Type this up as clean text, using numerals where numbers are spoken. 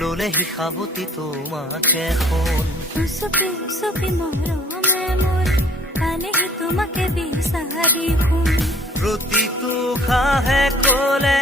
ললে শিখাবতি তোমাকে শুন উচুপি উচুপি মৰমে মোৰ পালেহি তোমাকে বিচাৰি শুন প্ৰতিটো খাহে কলে